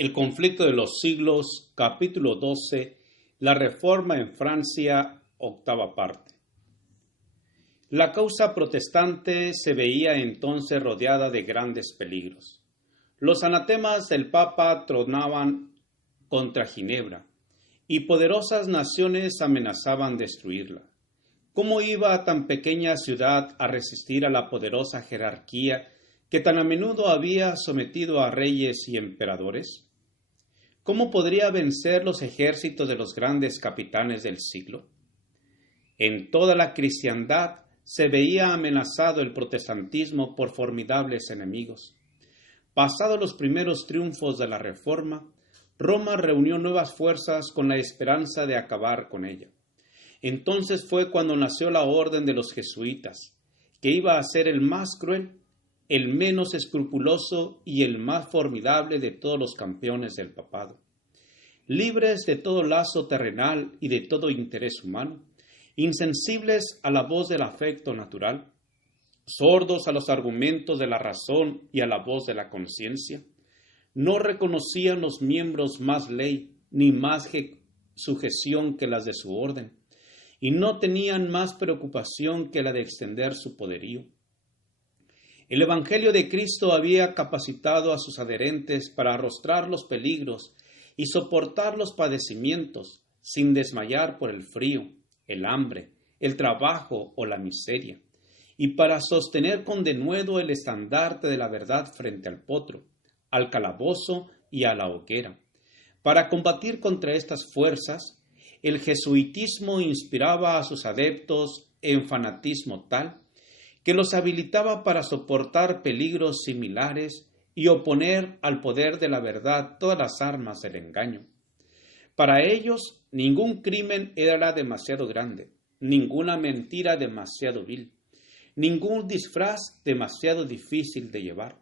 El conflicto de los siglos, capítulo 12, la reforma en Francia, octava parte. La causa protestante se veía entonces rodeada de grandes peligros. Los anatemas del Papa tronaban contra Ginebra, y poderosas naciones amenazaban destruirla. ¿Cómo iba tan pequeña ciudad a resistir a la poderosa jerarquía que tan a menudo había sometido a reyes y emperadores? ¿Cómo podría vencer los ejércitos de los grandes capitanes del siglo? En toda la cristiandad se veía amenazado el protestantismo por formidables enemigos. Pasados los primeros triunfos de la Reforma, Roma reunió nuevas fuerzas con la esperanza de acabar con ella. Entonces fue cuando nació la orden de los jesuitas, que iba a ser el más cruel, el menos escrupuloso y el más formidable de todos los campeones del papado. Libres de todo lazo terrenal y de todo interés humano, insensibles a la voz del afecto natural, sordos a los argumentos de la razón y a la voz de la conciencia, no reconocían los miembros más ley ni más sujeción que las de su orden, y no tenían más preocupación que la de extender su poderío. El Evangelio de Cristo había capacitado a sus adherentes para arrostrar los peligros y soportar los padecimientos sin desmayar por el frío, el hambre, el trabajo o la miseria, y para sostener con denuedo el estandarte de la verdad frente al potro, al calabozo y a la hoguera. Para combatir contra estas fuerzas, el jesuitismo inspiraba a sus adeptos en fanatismo tal que los habilitaba para soportar peligros similares y oponer al poder de la verdad todas las armas del engaño. Para ellos, ningún crimen era demasiado grande, ninguna mentira demasiado vil, ningún disfraz demasiado difícil de llevar.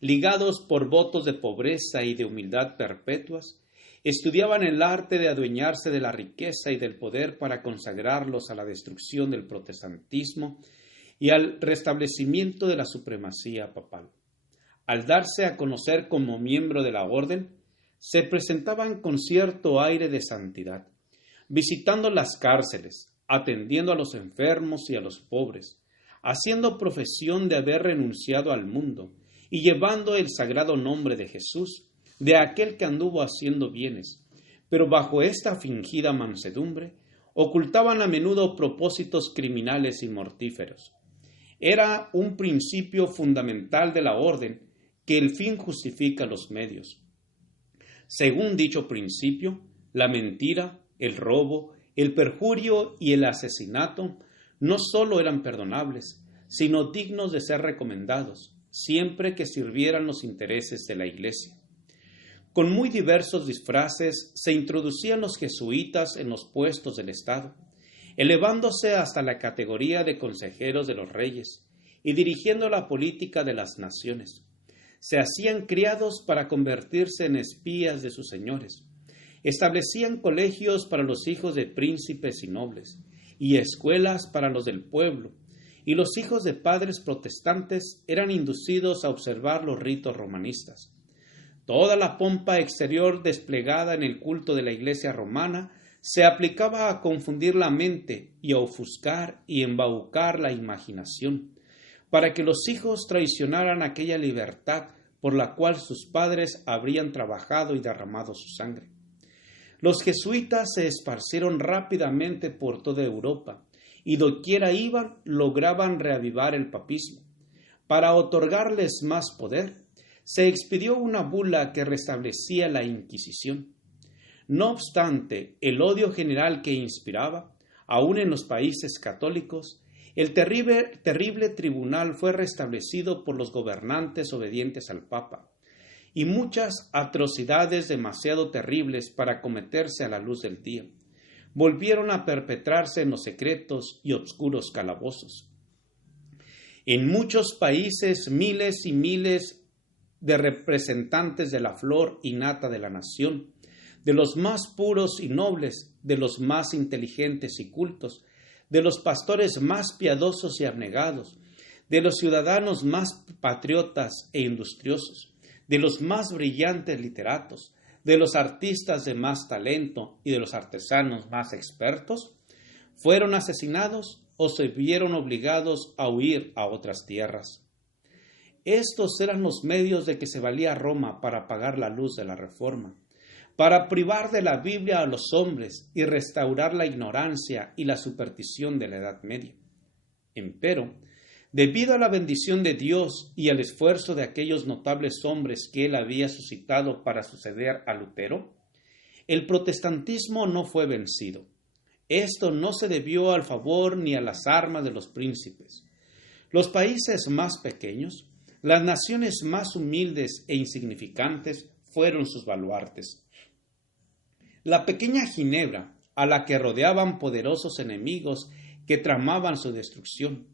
Ligados por votos de pobreza y de humildad perpetuas, estudiaban el arte de adueñarse de la riqueza y del poder para consagrarlos a la destrucción del protestantismo y al restablecimiento de la supremacía papal. Al darse a conocer como miembro de la orden, se presentaban con cierto aire de santidad, visitando las cárceles, atendiendo a los enfermos y a los pobres, haciendo profesión de haber renunciado al mundo y llevando el sagrado nombre de Jesús, de aquel que anduvo haciendo bienes, pero bajo esta fingida mansedumbre ocultaban a menudo propósitos criminales y mortíferos. Era un principio fundamental de la orden que el fin justifica los medios. Según dicho principio, la mentira, el robo, el perjurio y el asesinato no solo eran perdonables, sino dignos de ser recomendados, siempre que sirvieran los intereses de la Iglesia. Con muy diversos disfraces se introducían los jesuitas en los puestos del Estado, elevándose hasta la categoría de consejeros de los reyes y dirigiendo la política de las naciones. Se hacían criados para convertirse en espías de sus señores. Establecían colegios para los hijos de príncipes y nobles, y escuelas para los del pueblo, y los hijos de padres protestantes eran inducidos a observar los ritos romanistas. Toda la pompa exterior desplegada en el culto de la Iglesia romana se aplicaba a confundir la mente y a ofuscar y embaucar la imaginación, para que los hijos traicionaran aquella libertad por la cual sus padres habrían trabajado y derramado su sangre. Los jesuitas se esparcieron rápidamente por toda Europa, y doquiera iban lograban reavivar el papismo. Para otorgarles más poder, se expidió una bula que restablecía la Inquisición. No obstante, el odio general que inspiraba, aun en los países católicos, el terrible tribunal fue restablecido por los gobernantes obedientes al Papa, y muchas atrocidades demasiado terribles para cometerse a la luz del día volvieron a perpetrarse en los secretos y obscuros calabozos. En muchos países, miles y miles de representantes de la flor y nata de la nación, de los más puros y nobles, de los más inteligentes y cultos, de los pastores más piadosos y abnegados, de los ciudadanos más patriotas e industriosos, de los más brillantes literatos, de los artistas de más talento y de los artesanos más expertos, fueron asesinados o se vieron obligados a huir a otras tierras. Estos eran los medios de que se valía Roma para apagar la luz de la Reforma, para privar de la Biblia a los hombres y restaurar la ignorancia y la superstición de la Edad Media. Empero, debido a la bendición de Dios y al esfuerzo de aquellos notables hombres que él había suscitado para suceder a Lutero, el protestantismo no fue vencido. Esto no se debió al favor ni a las armas de los príncipes. Los países más pequeños, las naciones más humildes e insignificantes fueron sus baluartes. La pequeña Ginebra, a la que rodeaban poderosos enemigos que tramaban su destrucción,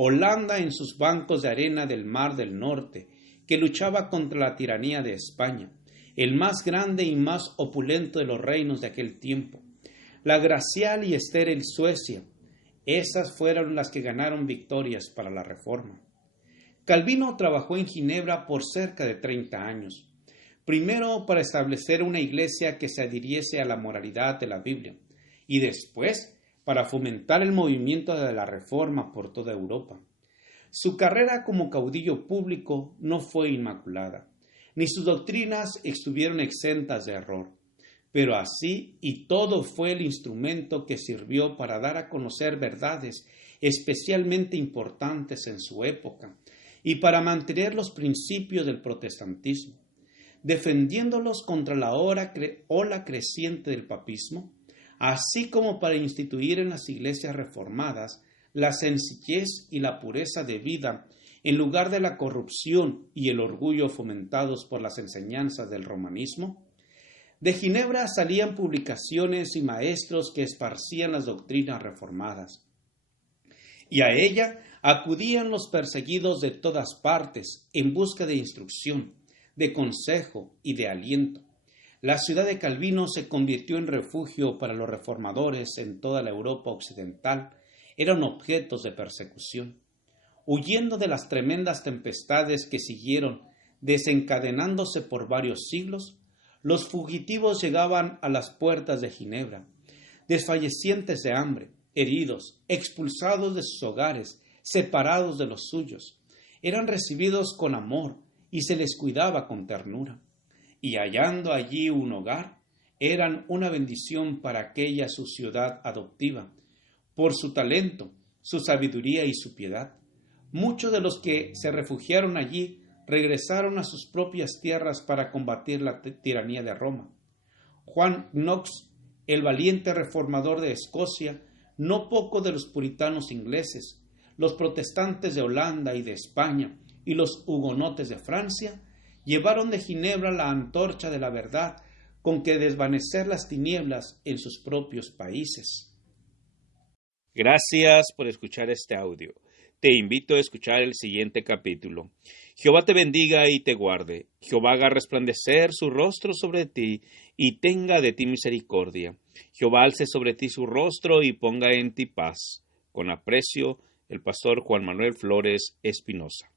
Holanda en sus bancos de arena del Mar del Norte, que luchaba contra la tiranía de España, el más grande y más opulento de los reinos de aquel tiempo, la glacial y estéril Suecia, esas fueron las que ganaron victorias para la Reforma. Calvino trabajó en Ginebra por cerca de 30 años, primero para establecer una iglesia que se adhiriese a la moralidad de la Biblia, y después para fomentar el movimiento de la Reforma por toda Europa. Su carrera como caudillo público no fue inmaculada, ni sus doctrinas estuvieron exentas de error, pero así y todo fue el instrumento que sirvió para dar a conocer verdades especialmente importantes en su época y para mantener los principios del protestantismo, defendiéndolos contra la ola creciente del papismo, así como para instituir en las iglesias reformadas la sencillez y la pureza de vida en lugar de la corrupción y el orgullo fomentados por las enseñanzas del romanismo. De Ginebra salían publicaciones y maestros que esparcían las doctrinas reformadas, y a ella acudían los perseguidos de todas partes en busca de instrucción, de consejo y de aliento. La ciudad de Calvino se convirtió en refugio para los reformadores en toda la Europa occidental. Eran objetos de persecución. Huyendo de las tremendas tempestades que siguieron desencadenándose por varios siglos, los fugitivos llegaban a las puertas de Ginebra, desfallecientes de hambre, heridos, expulsados de sus hogares, separados de los suyos. Eran recibidos con amor y se les cuidaba con ternura. Y hallando allí un hogar, eran una bendición para aquella su ciudad adoptiva, por su talento, su sabiduría y su piedad. Muchos de los que se refugiaron allí regresaron a sus propias tierras para combatir la tiranía de Roma. Juan Knox, el valiente reformador de Escocia, no poco de los puritanos ingleses, los protestantes de Holanda y de España y los hugonotes de Francia, llevaron de Ginebra la antorcha de la verdad con que desvanecer las tinieblas en sus propios países. Gracias por escuchar este audio. Te invito a escuchar el siguiente capítulo. Jehová te bendiga y te guarde. Jehová haga resplandecer su rostro sobre ti y tenga de ti misericordia. Jehová alce sobre ti su rostro y ponga en ti paz. Con aprecio, el pastor Juan Manuel Flores Espinosa.